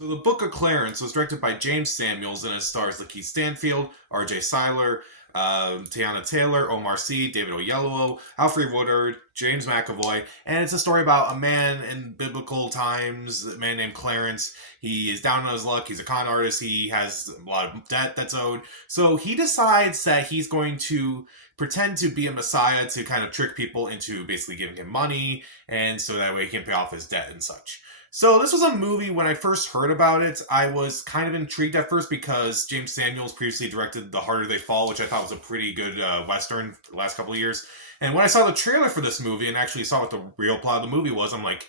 So the Book of Clarence was directed by James Samuels and it stars Lakeith Stanfield, R.J. Seiler, Tiana Taylor, Omar Sy, David Oyelowo, Alfred Woodard, James McAvoy, and it's a story about a man in biblical times, a man named Clarence. He is down on his luck. He's a con artist. He has a lot of debt that's owed. So he decides that he's going to pretend to be a messiah to kind of trick people into basically giving him money, and so that way he can pay off his debt and such. So this was a movie. When I first heard about it, I was kind of intrigued at first because James Samuels previously directed The Harder They Fall, which I thought was a pretty good Western for the last couple of years. And when I saw the trailer for this movie and actually saw what the real plot of the movie was, I'm like,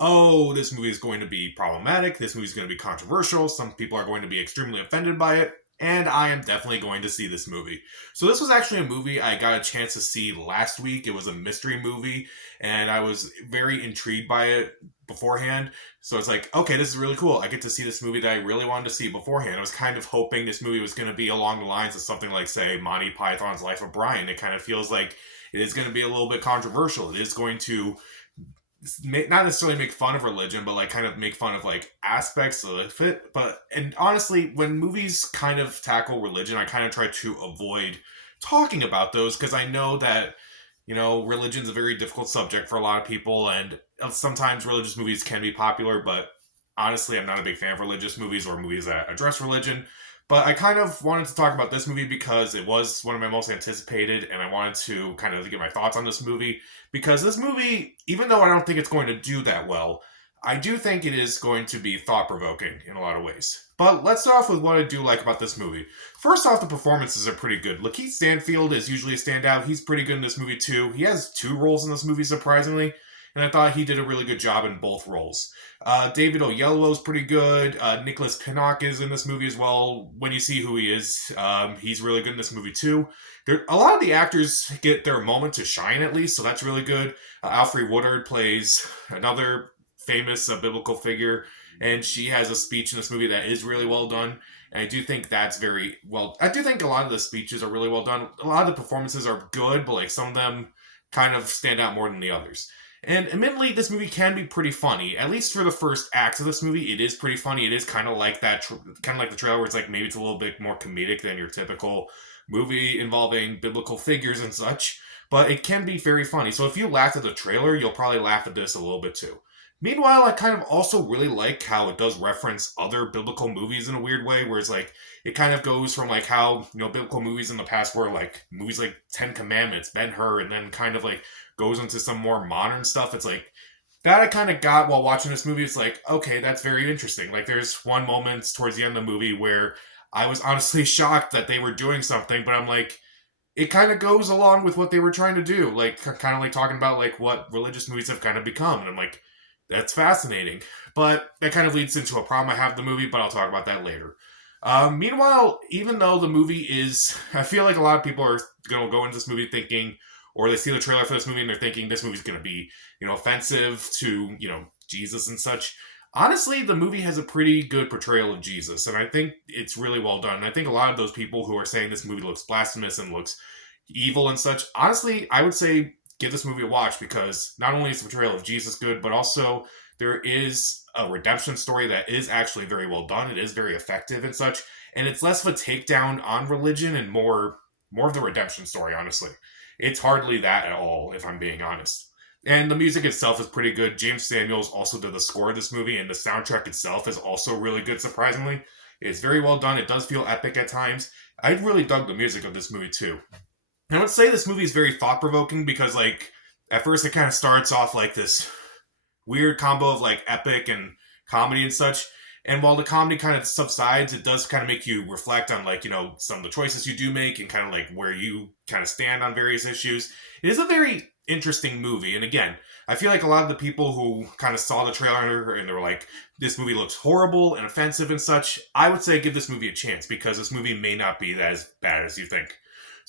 oh, this movie is going to be problematic. This movie is going to be controversial. Some people are going to be extremely offended by it. And I am definitely going to see this movie. So this was actually a movie I got a chance to see last week. It was a mystery movie, and I was very intrigued by it beforehand. So it's like, okay, this is really cool. I get to see this movie that I really wanted to see beforehand. I was kind of hoping this movie was going to be along the lines of something like, say, Monty Python's Life of Brian. It kind of feels like it is going to be a little bit controversial. It is going to not necessarily make fun of religion, but like kind of make fun of like aspects of it. But and honestly, when movies kind of tackle religion, I kind of try to avoid talking about those because I know that religion's a very difficult subject for a lot of people, and sometimes religious movies can be popular. But honestly, I'm not a big fan of religious movies or movies that address religion. But I kind of wanted to talk about this movie because it was one of my most anticipated, and I wanted to kind of get my thoughts on this movie. Because this movie, even though I don't think it's going to do that well, I do think it is going to be thought provoking in a lot of ways. But let's start off with what I do like about this movie. First off, the performances are pretty good. Lakeith Stanfield is usually a standout. He's pretty good in this movie too. He has two roles in this movie, surprisingly, and I thought he did a really good job in both roles. David Oyelowo is pretty good. Nicholas Pinnock is in this movie as well. When you see who he is, he's really good in this movie too. A lot of the actors get their moment to shine at least, so that's really good. Alfred Woodard plays another famous biblical figure, and she has a speech in this movie that is really well done. And I do think that's very well. I do think a lot of the speeches are really well done. A lot of the performances are good, but like some of them kind of stand out more than the others. And admittedly, this movie can be pretty funny. At least for the first acts of this movie, it is pretty funny. It is kind of like that, kind of like the trailer, where it's like maybe it's a little bit more comedic than your typical movie involving biblical figures and such. But it can be very funny. So if you laughed at the trailer, you'll probably laugh at this a little bit too. Meanwhile, I kind of also really like how it does reference other biblical movies in a weird way, where it's like it kind of goes from like how biblical movies in the past were like movies like Ten Commandments, Ben Hur, and then kind of like goes into some more modern stuff. It's like that I kind of got while watching this movie. It's like, okay, that's very interesting. Like there's one moment towards the end of the movie where I was honestly shocked that they were doing something, but I'm like, it kind of goes along with what they were trying to do, like kind of like talking about like what religious movies have kind of become, and I'm like, that's fascinating. But that kind of leads into a problem I have with the movie, but I'll talk about that later. Meanwhile, even though the movie is, I feel like a lot of people are going to go into this movie thinking, or they see the trailer for this movie and they're thinking this movie's going to be, offensive to, Jesus and such. Honestly, the movie has a pretty good portrayal of Jesus, and I think it's really well done. And I think a lot of those people who are saying this movie looks blasphemous and looks evil and such, honestly, I would say give this movie a watch because not only is the portrayal of Jesus good, but also there is a redemption story that is actually very well done. It is very effective and such, and it's less of a takedown on religion and more of the redemption story. Honestly, it's hardly that at all, if I'm being honest. And the music itself is pretty good. James Samuels also did the score of this movie, and the soundtrack itself is also really good, surprisingly. It's very well done. It does feel epic at times. I really dug the music of this movie, too. And I would say this movie is very thought provoking because, like, at first it kind of starts off like this weird combo of, like, epic and comedy and such. And while the comedy kind of subsides, it does kind of make you reflect on, like, some of the choices you do make and kind of, like, where you kind of stand on various issues. It is a very interesting movie. And again, I feel like a lot of the people who kind of saw the trailer and they were like, this movie looks horrible and offensive and such, I would say give this movie a chance because this movie may not be as bad as you think.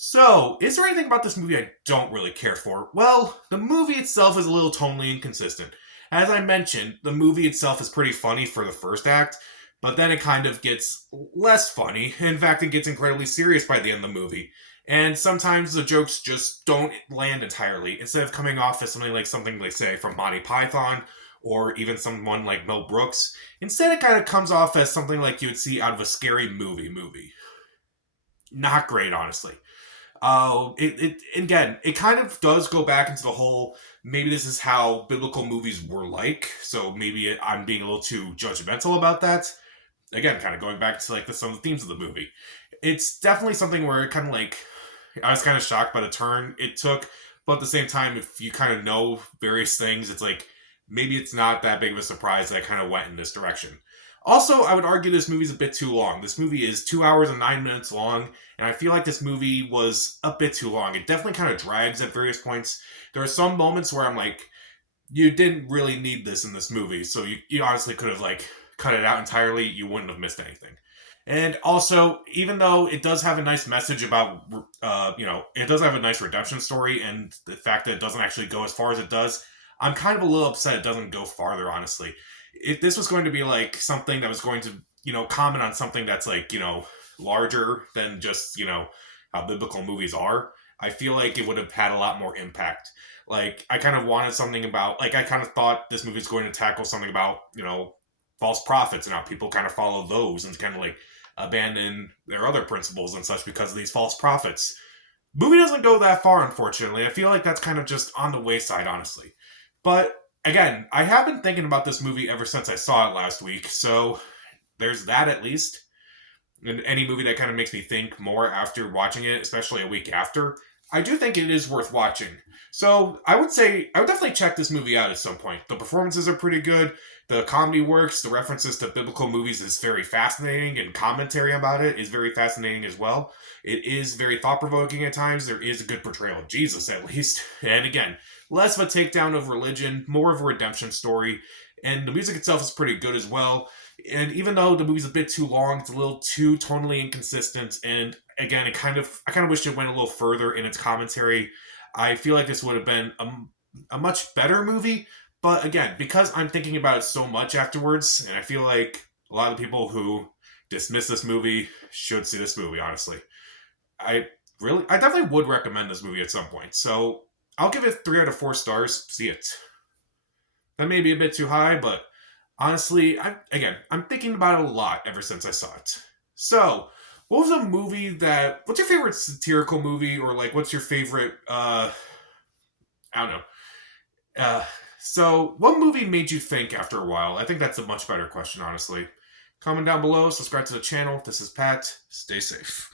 So, is there anything about this movie I don't really care for? Well, the movie itself is a little tonally inconsistent. As I mentioned, the movie itself is pretty funny for the first act, but then it kind of gets less funny. In fact, it gets incredibly serious by the end of the movie. And sometimes the jokes just don't land entirely. Instead of coming off as something like say from Monty Python or even someone like Mel Brooks. Instead, it kind of comes off as something like you would see out of a scary movie. Not great, honestly. It again, it kind of does go back into the whole, maybe this is how biblical movies were like, so maybe I'm being a little too judgmental about that. Again, kind of going back to like some of the themes of the movie. It's definitely something where it kind of like, I was kind of shocked by the turn it took, but at the same time, if you kind of know various things, it's like maybe it's not that big of a surprise that I kind of went in this direction. Also, I would argue this movie's a bit too long. This movie is 2 hours and 9 minutes long, and I feel like this movie was a bit too long. It definitely kind of drags at various points. There are some moments where I'm like, you didn't really need this in this movie, so you honestly could have like cut it out entirely. You wouldn't have missed anything. And also, even though it does have a nice message about, it does have a nice redemption story, and the fact that it doesn't actually go as far as it does, I'm kind of a little upset it doesn't go farther, honestly. If this was going to be like something that was going to, comment on something that's like, larger than just, how biblical movies are, I feel like it would have had a lot more impact. Like, I kind of wanted something about, like, I kind of thought this movie was going to tackle something about, false prophets and how people kind of follow those and kind of like abandon their other principles and such because of these false prophets. Movie doesn't go that far, unfortunately. I feel like that's kind of just on the wayside, honestly. But again, I have been thinking about this movie ever since I saw it last week, so there's that at least. And any movie that kind of makes me think more after watching it, especially a week after, I do think it is worth watching. So I would say I would definitely check this movie out at some point. The performances are pretty good. The comedy works. The references to biblical movies is very fascinating, and commentary about it is very fascinating as well. It is very thought-provoking at times. There is a good portrayal of Jesus, at least. And again, less of a takedown of religion, more of a redemption story. And the music itself is pretty good as well. And even though the movie's a bit too long, it's a little too tonally inconsistent. And again, I kind of wish it went a little further in its commentary. I feel like this would have been a much better movie. But again, because I'm thinking about it so much afterwards, and I feel like a lot of people who dismiss this movie should see this movie, honestly. I definitely would recommend this movie at some point. So I'll give it 3 out of 4 stars. See it. That may be a bit too high, but honestly, I'm thinking about it a lot ever since I saw it. So, what was a movie what's your favorite satirical movie, or like, what's your favorite, I don't know. So, what movie made you think after a while? I think that's a much better question, honestly. Comment down below, subscribe to the channel. This is Pat. Stay safe.